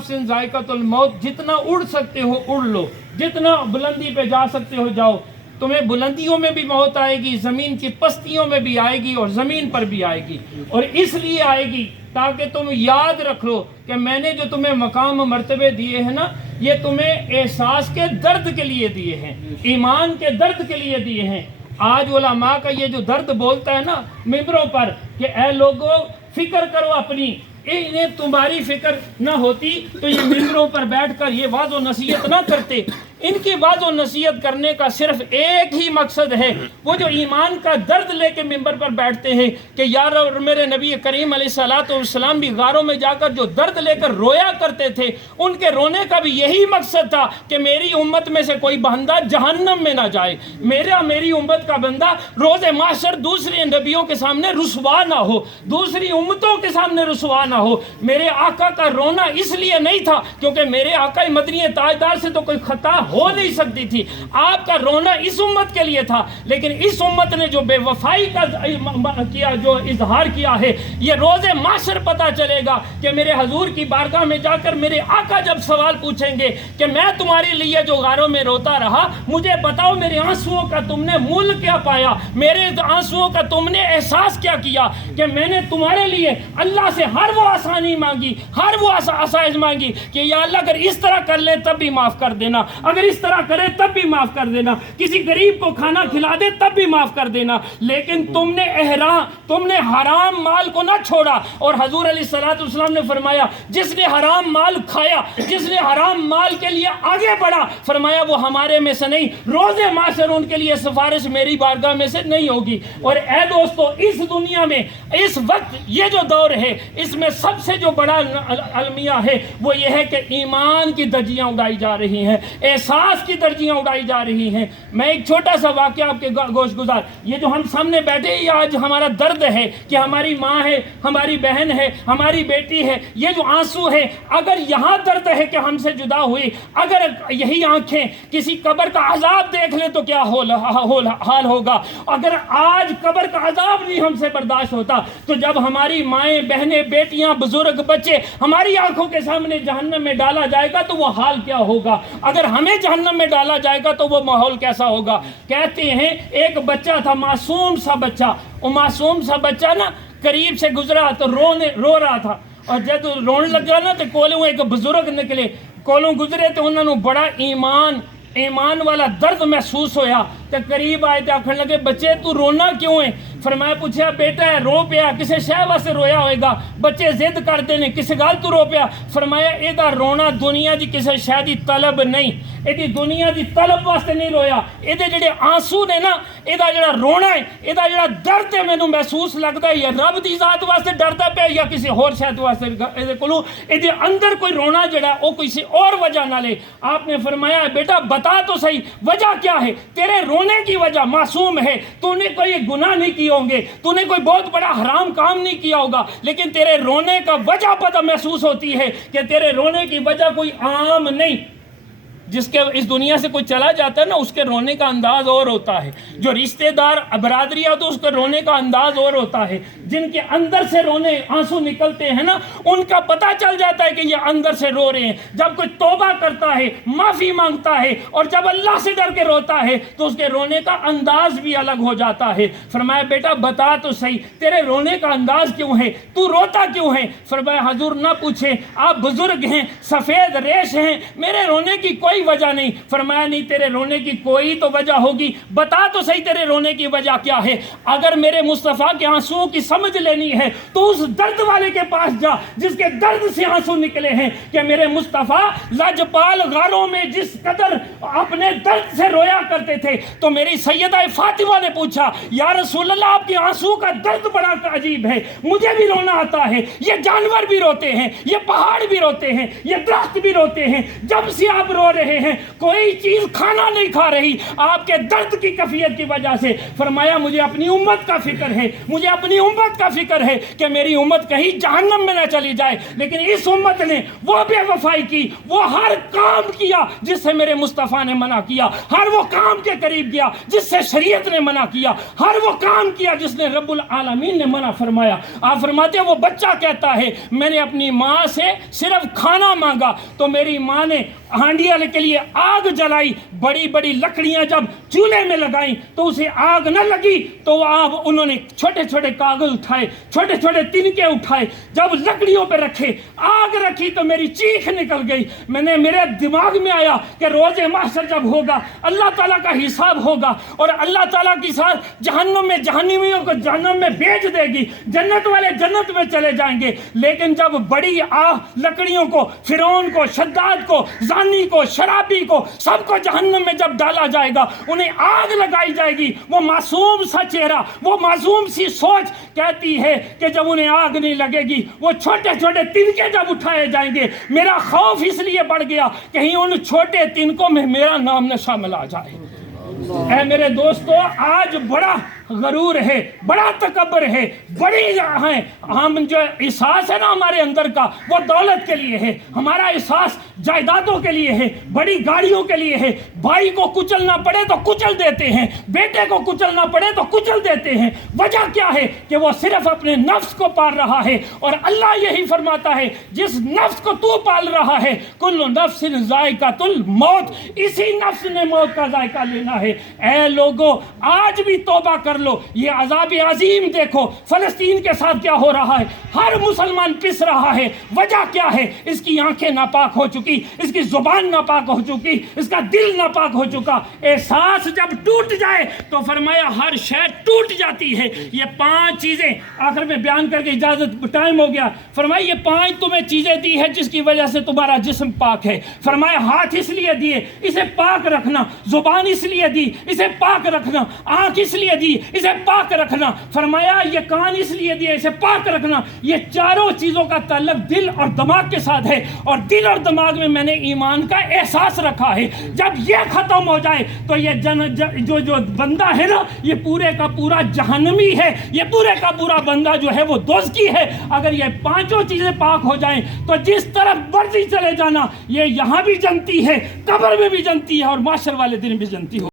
नफ्सिन ज़ाइक़तुल मौत, जितना उड़ सकते हो उड़ लो, जितना बुलंदी पे जा सकते हो जाओ। तुम्हें बुलंदियों में भी मौत आएगी, ज़मीन की पस्तियों में भी आएगी और ज़मीन पर भी आएगी। और इसलिए आएगी ताकि तुम याद रख लो कि मैंने जो तुम्हें मकाम मर्तबे दिए हैं ना, ये तुम्हें एहसास के दर्द के लिए दिए हैं, ईमान के दर्द के लिए दिए हैं। आज उलमा का ये जो दर्द बोलता है ना मिंबरों पर कि ऐ लोगों फिक्र करो अपनी, इन्हें तुम्हारी फिक्र ना होती तो ये मिंबरों पर बैठकर ये वाज़ व नसीहत ना करते। इनकी वाज़ व नसीहत करने का सिर्फ एक ही मकसद है, वो जो ईमान का दर्द लेके मिंबर पर बैठते हैं कि यार और मेरे नबी करीम अलैहिस्सलाम भी गारों में जाकर जो दर्द लेकर रोया करते थे, उनके रोने का भी यही मकसद था कि मेरी उम्मत में से कोई बंदा जहन्नम में ना जाए, मेरी उम्मत का बंदा रोज़े माशर दूसरे नबियों के सामने रुसवा ना हो, दूसरी उम्मतों के सामने रुसवा ना हो। मेरे आका का रोना इसलिए नहीं था क्योंकि मेरे आका मदनी ताजदार से तो कोई खता हो नहीं सकती थी, आपका रोना इस उम्मत के लिए था। लेकिन इस उम्मत ने जो बेवफाई का किया, जो इजहार किया है, ये रोज़े माशर पता चलेगा कि मेरे हजूर की बारगाह में जाकर मेरे आका जब सवाल पूछेंगे कि मैं तुम्हारे लिए जो गारों में रोता रहा, मुझे बताओ मेरे आंसुओं का तुमने मूल क्या पाया, मेरे आंसुओं का तुमने एहसास क्या किया कि मैंने तुम्हारे लिए अल्लाह से हर वो आसानी मांगी, हर वो आसाइश मांगी कि या अल्लाह अगर इस तरह कर ले तब भी माफ़ कर देना, अगर इस तरह करे तब भी माफ़ कर देना, किसी गरीब को खाना खिला दे तब भी माफ़ कर देना। लेकिन तुमने हराम माल को ना छोड़ा। और हजूर अलैहिस्सलाम ने फरमाया जिसने हराम माल खाया, जिसने हराम माल के लिए आगे बढ़ा, फरमाया वो हमारे में से नहीं, रोज़े माशर उनके लिए सिफारिश मेरी बारगाह में से नहीं होगी। और ए दोस्तों, इस दुनिया में इस वक्त ये जो दौर है, इसमें सबसे जो बड़ा अलमिया है वो ये है कि ईमान की दर्जियाँ उड़ाई जा रही हैं, एहसास की दर्जियाँ उड़ाई जा रही हैं। मैं एक छोटा सा वाक़या आपके गोश गुजार, ये जो हम सामने बैठे, ये आज हमारा दर्द है कि हमारी माँ है, हमारी बहन है, हमारी बेटी है, ये जो आंसू है, अगर यहाँ दर्द है कि हमसे जुदा हुई, अगर यही आंखें किसी कब्र का अजाब देख ले तो क्या हाल होगा। अगर आज कब्र का अजाब नहीं हमसे बर्दाश्त होता, तो जब हमारी माएँ, बहनें, बेटियाँ, बुजुर्ग, बच्चे हमारी आंखों के सामने जहन्नम में डाला जाएगा तो वो हाल क्या होगा। अगर हमें जहन्नम में डाला जाएगा तो वो माहौल कैसा होगा। कहते हैं एक बच्चा था, मासूम सा बच्चा, वो मासूम सा बच्चा ना करीब से गुजरा तो रो रहा था, और जब रोने लगा ना तो कोलों एक बुजुर्ग निकले, कोलों गुजरे तो उन्होंने बड़ा ईमान वाला दर्द महसूस होया, तो करीब आए तो आखने लगे बच्चे तू रोना क्यों है। फरमाया पूछा बेटा रो पिया किसे शह वास्ते रोया होएगा, बच्चे जिद करते ने किस गल तू रो पिया। फरमाया एदा रोना दुनिया की किसी शह की तलब नहीं, एदी दुनिया की तलब वास्ते नहीं रोया, एदे जेडे आंसू ने ना, एदा जेड़ा रोना है, एदा जेड़ा दर्द है, मैनू महसूस लगता है या रब दी जात वास्ते डरदा पिया या किसी होर शह वास्ते, एदे कोलों एदे अंदर कोई रोना जेड़ा ओ किसी और वजह ना ले। आपने फरमाया बेटा बता तो सही वजह क्या है, तेरे रोने की वजह मासूम है, तूने कोई गुनाह नहीं किए होंगे, तूने कोई बहुत बड़ा हराम काम नहीं किया होगा, लेकिन तेरे रोने का वजह पता महसूस होती है कि तेरे रोने की वजह कोई आम नहीं। जिसके इस दुनिया से कोई चला जाता है ना, उसके रोने का अंदाज और होता है, जो रिश्तेदार बरादरी हो तो उसके रोने का अंदाज और होता है, जिनके अंदर से रोने आंसू निकलते हैं ना, उनका पता चल जाता है कि ये अंदर से रो रहे हैं। जब कोई तौबा करता है, माफ़ी मांगता है और जब अल्लाह से डर के रोता है तो उसके रोने का अंदाज भी अलग हो जाता है। फरमाया बेटा बता तो सही तेरे रोने का अंदाज क्यों है, तू रोता क्यों है। फरमाया हुजूर ना पूछे, आप बुजुर्ग हैं, सफ़ेद रेश हैं, मेरे रोने की कोई वजह नहीं। फरमाया नहीं तेरे रोने की कोई तो वजह होगी, बता तो सही तेरे रोने की वजह क्या है। अगर मेरे मुस्तफ़ा के आंसुओं की समझ लेनी है तो उस दर्द वाले के पास जा जिसके दर्द से आंसू निकले हैं कि मेरे मुस्तफ़ा लजपाल गारों में जिस कदर अपने दर्द से रोया करते थे, तो मेरी सैयदा फातिमा ने पूछा या रसूल अल्लाह आपके आंसू का दर्द बड़ा अजीब है, मुझे भी रोना आता है, ये जानवर भी रोते हैं, ये पहाड़ भी रोते हैं, ये दरख्त भी रोते हैं, जब से आप रो रहे رہے ہیں, کوئی چیز کھانا نہیں کھا رہی آپ کے درد کی کیفیت کی وجہ سے. فرمایا مجھے اپنی امت کا فکر ہے, مجھے اپنی امت کا فکر ہے کہ میری امت کہیں جہنم میں نہ چلی جائے. لیکن اس امت نے وہ بے وفائی کی, وہ ہر کام کیا جس سے میرے مصطفیٰ نے منع کیا, ہر وہ کام کے قریب گیا جس سے شریعت نے منع کیا, ہر وہ کام کیا جس نے رب العالمین نے منع فرمایا. آپ فرماتے ہیں وہ بچہ کہتا ہے میں نے اپنی ماں سے صرف کھانا مانگا تو میری ماں نے ہانڈیا کے لیے آگ جلائی, بڑی بڑی لکڑیاں جب چولہے میں لگائیں تو اسے آگ نہ لگی تو آپ انہوں نے چھوٹے چھوٹے کاغذ اٹھائے, چھوٹے چھوٹے تنکے اٹھائے, جب لکڑیوں پہ رکھے, آگ رکھی تو میری چیخ نکل گئی. میرے دماغ میں آیا کہ روز محشر جب ہوگا, اللہ تعالیٰ کا حساب ہوگا اور اللہ تعالیٰ کی ساتھ جہنم میں جہنمیوں کو جہنم میں بھیج دے گی, جنت والے جنت میں چلے جائیں گے. لیکن جب بڑی لکڑیوں کو, فرعون کو, شداد کو, زانی کو, شرابی کو, سب کو جہنم میں جب ڈالا جائے گا, انہیں آگ لگائی جائے گی. وہ معصوم سا چہرہ, وہ معصوم سی سوچ کہتی ہے کہ جب انہیں آگ نہیں لگے گی, وہ چھوٹے چھوٹے تنکے جب اٹھائے جائیں گے, میرا خوف اس لیے بڑھ گیا کہیں ان چھوٹے تنکوں میں میرا نام نہ شامل آ جائے. اے میرے دوستو, آج بڑا غرور ہے, بڑا تکبر ہے, بڑی ہیں ہم جو احساس ہے نا ہمارے اندر کا, وہ دولت کے لیے ہے, ہمارا احساس جائیدادوں کے لیے ہے, بڑی گاڑیوں کے لیے ہے. بھائی کو کچلنا پڑے تو کچل دیتے ہیں, بیٹے کو کچلنا پڑے تو کچل دیتے ہیں. وجہ کیا ہے کہ وہ صرف اپنے نفس کو پال رہا ہے. اور اللہ یہی فرماتا ہے جس نفس کو تو پال رہا ہے, کل نفس ذائقۃ الموت, اسی نفس نے موت کا ذائقہ لینا ہے. اے لوگو, آج بھی توبہ کر لو. یہ عذاب عظیم دیکھو فلسطین کے ساتھ کیا ہو رہا ہے, ہر مسلمان پس رہا ہے. وجہ کیا ہے؟ اس کی آنکھیں ناپاک ہو چکی, اس کی زبان ناپاک ہو چکی, اس کا دل ناپاک ہو چکا. احساس جب ٹوٹ جائے تو فرمایا ہر شے ٹوٹ جاتی ہے. یہ 5 چیزیں آخر میں بیان کر کے اجازت, ٹائم ہو گیا. فرمایا یہ 5 تمہیں چیزیں دی ہے جس کی وجہ سے تمہارا جسم پاک ہے. فرمایا ہاتھ اس لیے دیے اسے پاک رکھنا, زبان اس لیے دی اسے پاک رکھنا, آنکھ اس لیے دی اسے پاک رکھنا. فرمایا یہ کان اس لیے دیے اسے پاک رکھنا. یہ چاروں چیزوں کا تعلق دل اور دماغ کے ساتھ ہے, اور دل اور دماغ میں میں نے ایمان کا احساس رکھا ہے. جب یہ ختم ہو جائے تو یہ جو بندہ ہے نا, یہ پورے کا پورا جہنمی ہے, یہ پورے کا پورا بندہ جو ہے وہ دوزخی ہے. اگر یہ 5 چیزیں پاک ہو جائیں تو جس طرف مرضی چلے جانا, یہ یہاں بھی جنتی ہے, قبر میں بھی جنتی ہے, اور محشر والے دن بھی جنتی ہو.